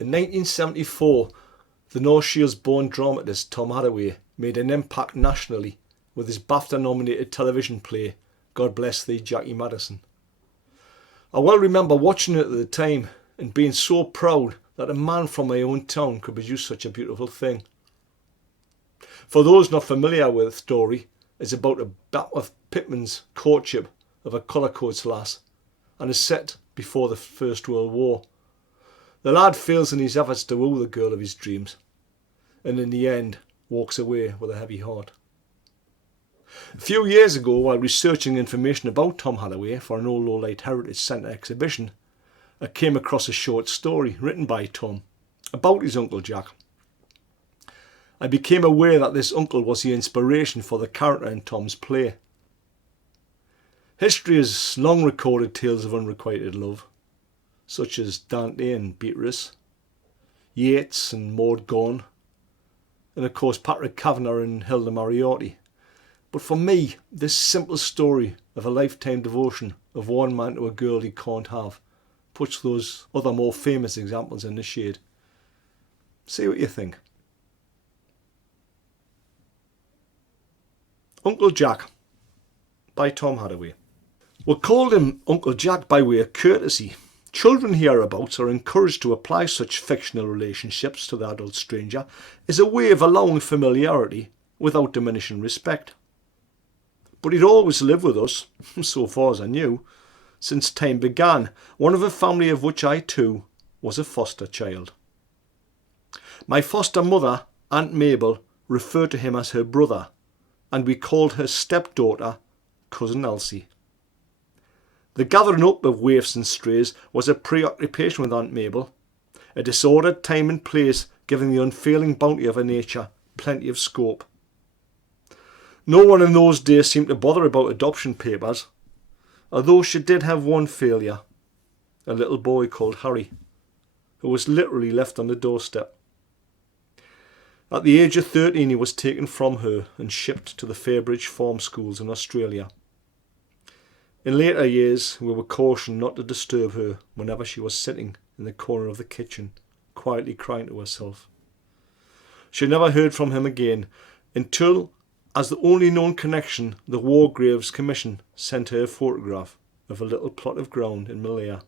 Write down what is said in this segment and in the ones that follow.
In 1974, the North Shields-born dramatist Tom Hadaway made an impact nationally with his BAFTA-nominated television play, God Bless Thee, Jacky, Maddison. I well remember watching it at the time and being so proud that a man from my own town could produce such a beautiful thing. For those not familiar with the story, it's about a Batworth Pitman's courtship of a colour-coats lass and is set before the First World War. The lad fails in his efforts to woo the girl of his dreams and in the end walks away with a heavy heart. A few years ago, while researching information about Tom Hadaway for an Old Lowlight Heritage Centre exhibition, I came across a short story written by Tom about his Uncle Jack. I became aware that this uncle was the inspiration for the character in Tom's play. History has long recorded tales of unrequited love, such as Dante and Beatrice, Yeats and Maud Gonne, and of course Patrick Kavanagh and Hilda Moriarty. But for me, this simple story of a lifetime devotion of one man to a girl he can't have puts those other more famous examples in the shade. See what you think. Uncle Jack by Tom Hadaway. We called him Uncle Jack by way of courtesy. Children hereabouts are encouraged to apply such fictional relationships to the adult stranger as a way of allowing familiarity without diminishing respect. But he'd always lived with us, so far as I knew, since time began, one of a family of which I too was a foster child. My foster mother, Aunt Mabel, referred to him as her brother, and we called her stepdaughter Cousin Elsie. The gathering up of waifs and strays was a preoccupation with Aunt Mabel, a disordered time and place giving the unfailing bounty of her nature plenty of scope. No one in those days seemed to bother about adoption papers, although she did have one failure, a little boy called Harry, who was literally left on the doorstep. At the age of 13 he was taken from her and shipped to the Fairbridge farm schools in Australia. In later years we were cautioned not to disturb her whenever she was sitting in the corner of the kitchen, quietly crying to herself. She never heard from him again until, as the only known connection, the War Graves Commission sent her a photograph of a little plot of ground in Malaya.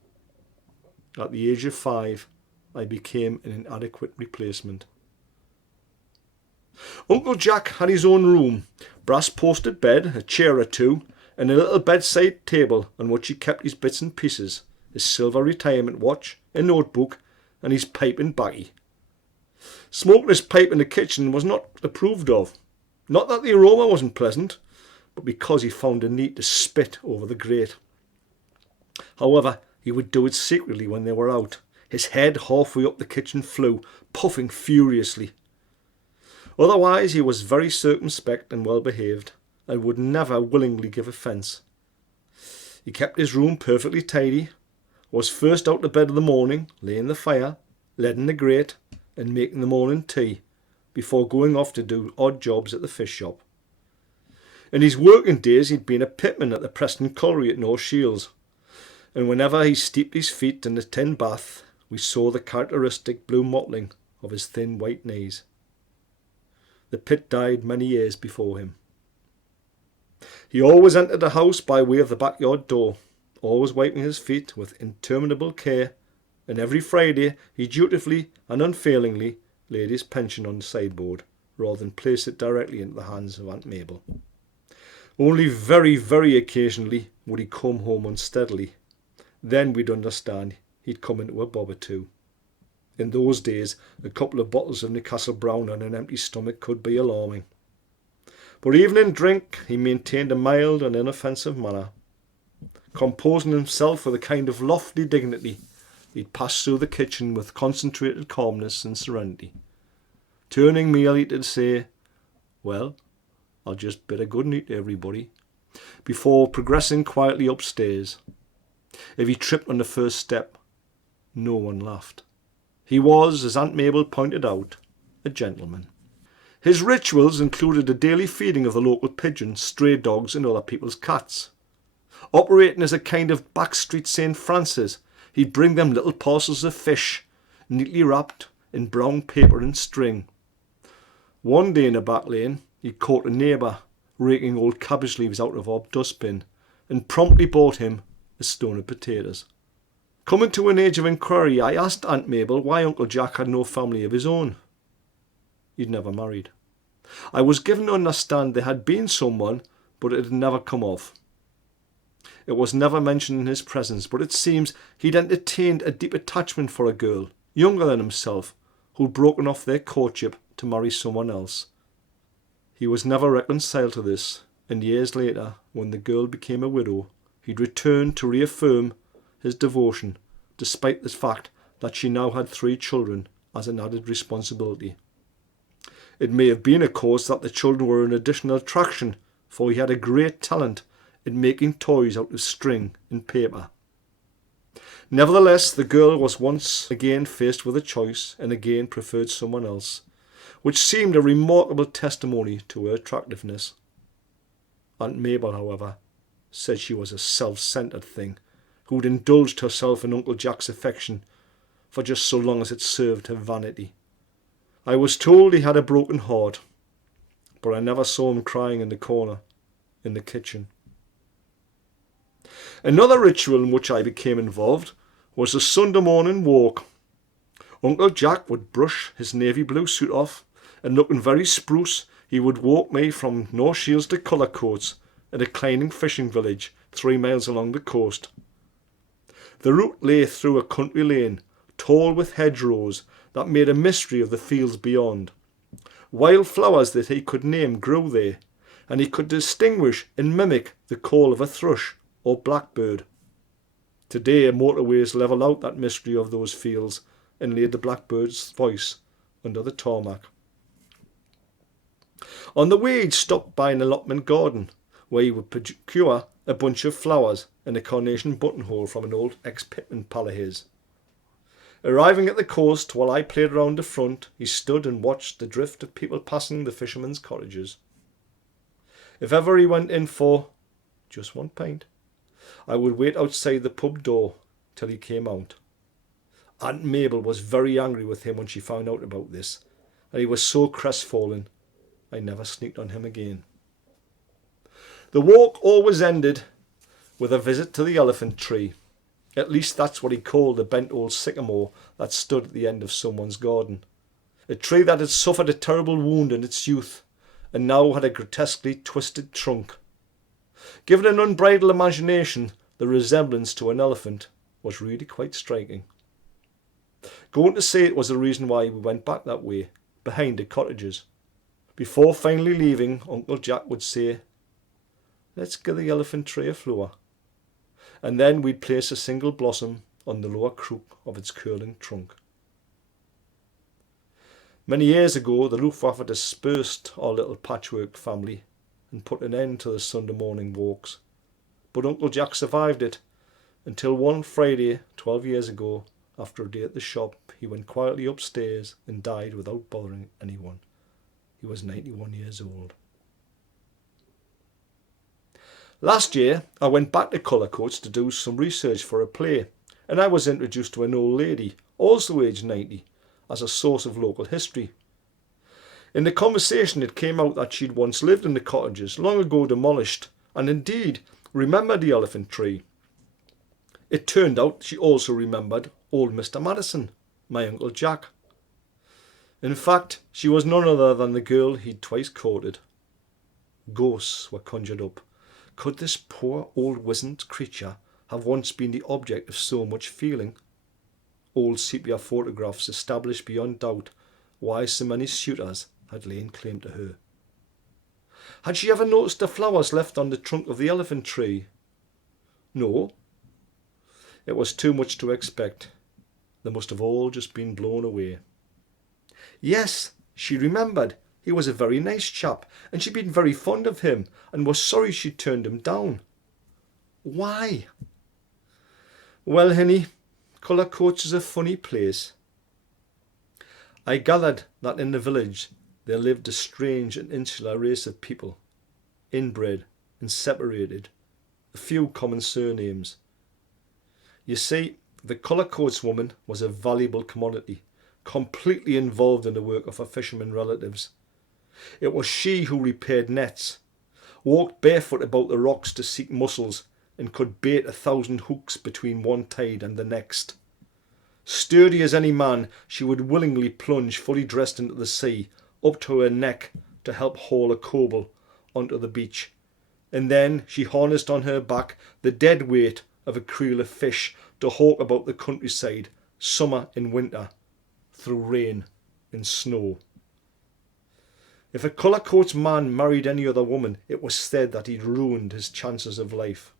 At the age of 5, I became an inadequate replacement. Uncle Jack had his own room, brass-posted bed, a chair or two, and a little bedside table on which he kept his bits and pieces, his silver retirement watch, a notebook, and his pipe and baccy. Smoking his pipe in the kitchen was not approved of. Not that the aroma wasn't pleasant, but because he found a need to spit over the grate. However, he would do it secretly when they were out, his head halfway up the kitchen flue, puffing furiously. Otherwise he was very circumspect and well behaved, and would never willingly give offence. He kept his room perfectly tidy, was first out to bed in the morning, laying the fire, leading the grate, and making the morning tea, before going off to do odd jobs at the fish shop. In his working days he'd been a pitman at the Preston Colliery at North Shields, and whenever he steeped his feet in the tin bath, we saw the characteristic blue mottling of his thin white knees. The pit died many years before him. He always entered the house by way of the backyard door, always wiping his feet with interminable care, and every Friday he dutifully and unfailingly laid his pension on the sideboard, rather than place it directly into the hands of Aunt Mabel. Only very, very occasionally would he come home unsteadily. Then we'd understand he'd come into a bob or two. In those days, a couple of bottles of Newcastle Brown on an empty stomach could be alarming. But even in drink, he maintained a mild and inoffensive manner. Composing himself with a kind of lofty dignity, he'd pass through the kitchen with concentrated calmness and serenity, turning merely to say, "Well, I'll just bid a good night to everybody," before progressing quietly upstairs. If he tripped on the first step, no one laughed. He was, as Aunt Mabel pointed out, a gentleman. His rituals included the daily feeding of the local pigeons, stray dogs and other people's cats. Operating as a kind of backstreet St. Francis, he'd bring them little parcels of fish, neatly wrapped in brown paper and string. One day in a back lane, he caught a neighbour raking old cabbage leaves out of our dustbin and promptly bought him a stone of potatoes. Coming to an age of inquiry, I asked Aunt Mabel why Uncle Jack had no family of his own. He'd never married. I was given to understand there had been someone, but it had never come off. It was never mentioned in his presence, but it seems he'd entertained a deep attachment for a girl, younger than himself, who'd broken off their courtship to marry someone else. He was never reconciled to this, and years later, when the girl became a widow, he'd returned to reaffirm his devotion, despite the fact that she now had 3 children as an added responsibility. It may have been, of course, that the children were an additional attraction, for he had a great talent in making toys out of string and paper. Nevertheless, the girl was once again faced with a choice and again preferred someone else, which seemed a remarkable testimony to her attractiveness. Aunt Mabel, however, said she was a self-centred thing who'd indulged herself in Uncle Jack's affection for just so long as it served her vanity. I was told he had a broken heart, but I never saw him crying in the corner in the kitchen. Another ritual in which I became involved was a Sunday morning walk. Uncle Jack would brush his navy blue suit off, and looking very spruce, he would walk me from North Shields to Cullercoats, a declining fishing village 3 miles along the coast. The route lay through a country lane, tall with hedgerows, that made a mystery of the fields beyond. Wild flowers that he could name grew there, and he could distinguish and mimic the call of a thrush or blackbird. Today, motorways level out that mystery of those fields and laid the blackbird's voice under the tarmac. On the way, he'd stop by an allotment garden, where he would procure a bunch of flowers and a carnation buttonhole from an old ex-pitman pal of his. Arriving at the coast, while I played round the front, he stood and watched the drift of people passing the fishermen's cottages. If ever he went in for just 1 pint, I would wait outside the pub door till he came out. Aunt Mabel was very angry with him when she found out about this, and he was so crestfallen, I never sneaked on him again. The walk always ended with a visit to the elephant tree. At least that's what he called the bent old sycamore that stood at the end of someone's garden. A tree that had suffered a terrible wound in its youth and now had a grotesquely twisted trunk. Given an unbridled imagination, the resemblance to an elephant was really quite striking. Going to say it was the reason why we went back that way, behind the cottages. Before finally leaving, Uncle Jack would say, "Let's give the elephant tree a flower." And then we'd place a single blossom on the lower crook of its curling trunk. Many years ago, the Luftwaffe dispersed our little patchwork family and put an end to the Sunday morning walks. But Uncle Jack survived it until one Friday, 12 years ago, after a day at the shop, he went quietly upstairs and died without bothering anyone. He was 91 years old. Last year, I went back to Cullercoats to do some research for a play, and I was introduced to an old lady, also aged 90, as a source of local history. In the conversation, it came out that she'd once lived in the cottages, long ago demolished, and indeed remembered the elephant tree. It turned out she also remembered old Mr. Maddison, my Uncle Jack. In fact, she was none other than the girl he'd twice courted. Ghosts were conjured up. Could this poor old wizened creature have once been the object of so much feeling? Old sepia photographs established beyond doubt why so many suitors had laid claim to her. Had she ever noticed the flowers left on the trunk of the elephant tree? No. It was too much to expect. They must have all just been blown away. Yes, she remembered. He was a very nice chap, and she'd been very fond of him, and was sorry she'd turned him down. Why? Well, Henny, Cullercoats is a funny place. I gathered that in the village there lived a strange and insular race of people, inbred and separated, a few common surnames. You see, The colour coats woman was a valuable commodity, completely involved in the work of her fishermen relatives. It was she who repaired nets, walked barefoot about the rocks to seek mussels, and could bait 1,000 hooks between one tide and the next. Sturdy as any man, she would willingly plunge fully dressed into the sea, up to her neck, to help haul a coble onto the beach. And then she harnessed on her back the dead weight of a creel of fish to hawk about the countryside, summer and winter, through rain and snow. If a colour coats man married any other woman, it was said that he'd ruined his chances of life.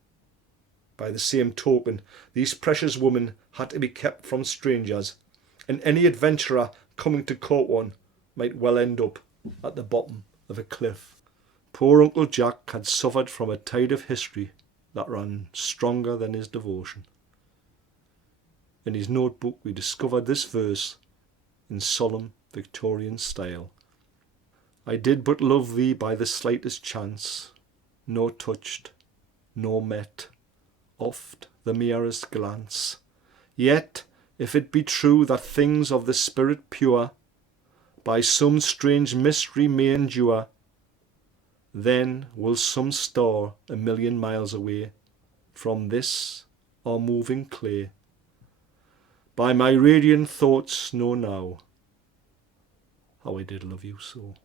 By the same token, these precious women had to be kept from strangers, and any adventurer coming to court one might well end up at the bottom of a cliff. Poor Uncle Jack had suffered from a tide of history that ran stronger than his devotion. In his notebook we discovered this verse in solemn Victorian style. I did but love thee by the slightest chance, nor touched, nor met, oft the merest glance. Yet, if it be true that things of the spirit pure by some strange mystery may endure, then will some star 1,000,000 miles away from this our moving clay by my radiant thoughts know now how I did love you so.